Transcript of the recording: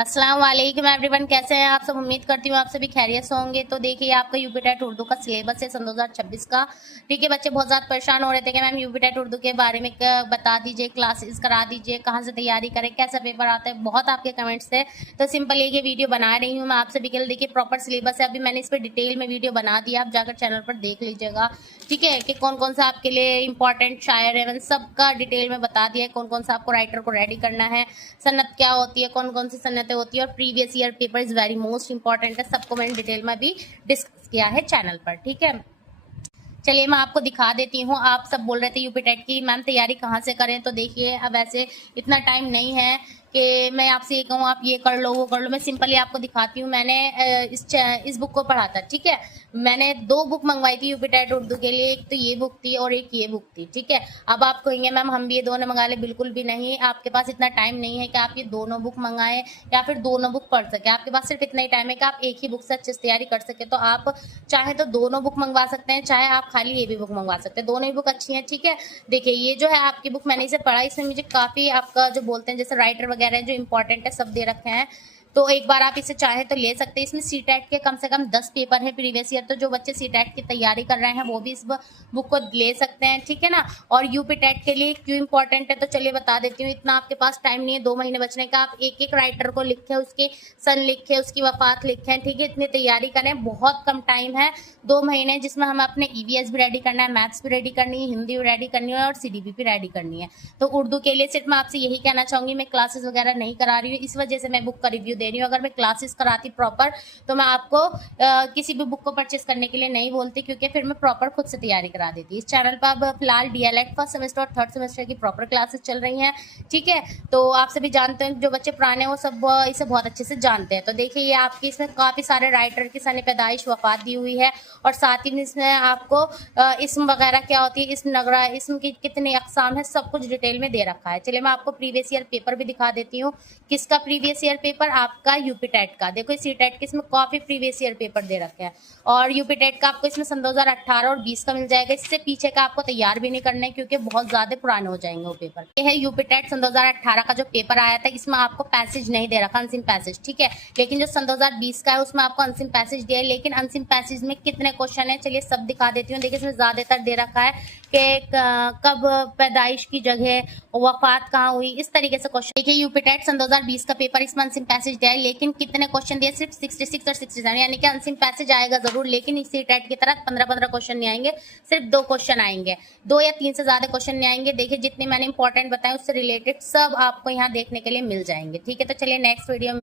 अस्सलाम वालेकुम एवरीवन, कैसे हैं आप सब। उम्मीद करती हूँ आप सभी खैरियत से होंगे। तो देखिए आपका यूपी टेट उर्दू का सिलेबस है सन 2026 का। ठीक है, बच्चे बहुत ज़्यादा परेशान हो रहे थे कि मैम यूपी टेट उर्दू के बारे में बता दीजिए, क्लासेस करा दीजिए, कहाँ से तैयारी करें, कैसा पेपर आता है। बहुत आपके कमेंट्स थे, तो सिंपल ये वीडियो बना रही हूँ मैं आप सभी के लिए। देखिए प्रॉपर सिलेबस है, अभी मैंने इस पर डिटेल में वीडियो बना दिया, आप जाकर चैनल पर देख लीजिएगा। ठीक है, कि कौन कौन सा आपके लिए इंपॉर्टेंट शायर है, मैंने सबका डिटेल में बता दिया है। कौन कौन सा आपको राइटर को रेडी करना है, सन्नत क्या होती है, कौन कौन सी सन्नतें होती है, और previous year paper is very most important है। सबको मैंने डिटेल में भी डिस्कस किया है चैनल पर। ठीक है, चलिए मैं आपको दिखा देती हूँ। आप सब बोल रहे थे यूपी टेट की मैम तैयारी कहाँ से करें, तो देखिए अब ऐसे इतना टाइम नहीं है कि मैं आपसे ये कहूँ आप ये कर लो वो कर लो। मैं सिंपली आपको दिखाती हूँ। मैंने इस बुक को पढ़ा था। ठीक है, मैंने 2 बुक मंगवाई थी यूपी टेट उर्दू के लिए, एक तो ये बुक थी और एक ये बुक थी। ठीक है, अब आप कहेंगे मैम हम भी ये दोनों मंगा ले, बिल्कुल भी नहीं। आपके पास इतना टाइम नहीं है कि आप ये दोनों बुक मंगाएं या फिर दोनों बुक पढ़ सके। आपके पास सिर्फ इतना ही टाइम है कि आप एक ही बुक से अच्छे से तैयारी कर सके। तो आप चाहे तो दोनों बुक मंगवा सकते हैं, चाहे आप खाली ये भी बुक मंगवा सकते हैं। दोनों ही बुक अच्छी हैं। ठीक है, देखिए ये जो है आपकी बुक, मैंने इसे पढ़ा, इसमें मुझे काफ़ी आपका जो बोलते हैं जैसे राइटर वगैरह जो इंपॉर्टेंट है सब दे रखे हैं। तो एक बार आप इसे चाहे तो ले सकते हैं। इसमें सी टेट के कम से कम 10 पेपर है प्रीवियस ईयर। तो जो बच्चे सी टेट की तैयारी कर रहे हैं वो भी इस बुक को ले सकते हैं। ठीक है ना, और यूपी टेट के लिए क्यों इंपॉर्टेंट है तो चलिए बता देती हूँ। इतना आपके पास टाइम नहीं है 2 महीने बचने का। आप एक एक राइटर को लिखे, उसके सन लिखे, उसकी वफात लिखे। ठीक है, इतनी तैयारी करें, बहुत कम टाइम है 2 महीने, जिसमें हम अपने ईवीएस भी रेडी करना है, मैथ्स भी रेडी करनी है, हिंदी भी रेडी करनी है और सीडीबी भी रेडी करनी है। तो उर्दू के लिए सिर्फ मैं आपसे यही कहना चाहूंगी, मैं क्लासेस वगैरह नहीं करा रही हूँ, इस वजह से मैं बुक का रिव्यू दे रही हूँ। अगर मैं क्लासेस कराती प्रॉपर तो मैं आपको किसी भी बुक को परचेस करने के लिए नहीं बोलती, क्योंकि फिर मैं प्रॉपर खुद से तैयारी करा देती। इस चैनल पर अब फिलहाल डीएलएड फर्स्ट सेमेस्टर और थर्ड सेमेस्टर की प्रॉपर क्लासेस चल रही हैं। ठीक है, तो आप सभी जानते हैं, जो बच्चे पुराने हैं वो सब इसे बहुत अच्छे से जानते हैं। तो देखिए ये आपकी इसमें काफ़ी सारे राइटर की सन पैदाइश वफात दी हुई है, और साथ ही इसमें आपको इस्म वगैरह क्या होती है, इस्म नगरा, इस्म की कितनी अकसाम है, सब कुछ डिटेल में दे रखा है। चलिए मैं आपको प्रीवियस ईयर पेपर भी दिखा देती हूँ। किसका प्रीवियस ईयर पेपर? आपका यूपी टेट का। देखो सी टेट के इसमें काफ़ी प्रीवियस ईयर पेपर दे रखे हैं, और यूपी टेट का आपको इसमें सन 2018 और 20 का मिल जाएगा। इससे पीछे का आपको तैयार भी नहीं करना है, क्योंकि बहुत ज़्यादा पुराने हो जाएंगे वो पेपर। ये है यूपी टेट सन 2018 का जो पेपर आया था, इसमें आपको पैसेज नहीं दे रखा, अनसिम पैसेज। ठीक है, लेकिन जो सन 2020 का है उसमें आपको अनसिम पैसेज दिया है। लेकिन अनसिम पैसेज में कितने क्वेश्चन है, चलिए सब दिखा देती हूँ। देखिए इसमें ज़्यादातर दे रखा है कि कब पैदाइश की जगह, वफात कहाँ हुई, इस तरीके से क्वेश्चन। देखिए यूपी टेट सन 2020 का पेपर, इसमें अनसिम पैसेज दिया है, लेकिन कितने क्वेश्चन दिए? सिर्फ 66 और 67, यानी कि अनसिम पैसेज आएगा जरूर, लेकिन इसी टेट की तरह 15-15 क्वेश्चन नहीं आएंगे, सिर्फ 2 क्वेश्चन आएंगे, 2 या 3 से ज्यादा क्वेश्चन नहीं आएंगे। देखिए जितने मैंने इंपॉर्टेंट बताए उससे रिलेटेड सब आपको यहाँ देखने के लिए मिल जाएंगे। ठीक है, तो चलिए नेक्स्ट वीडियो में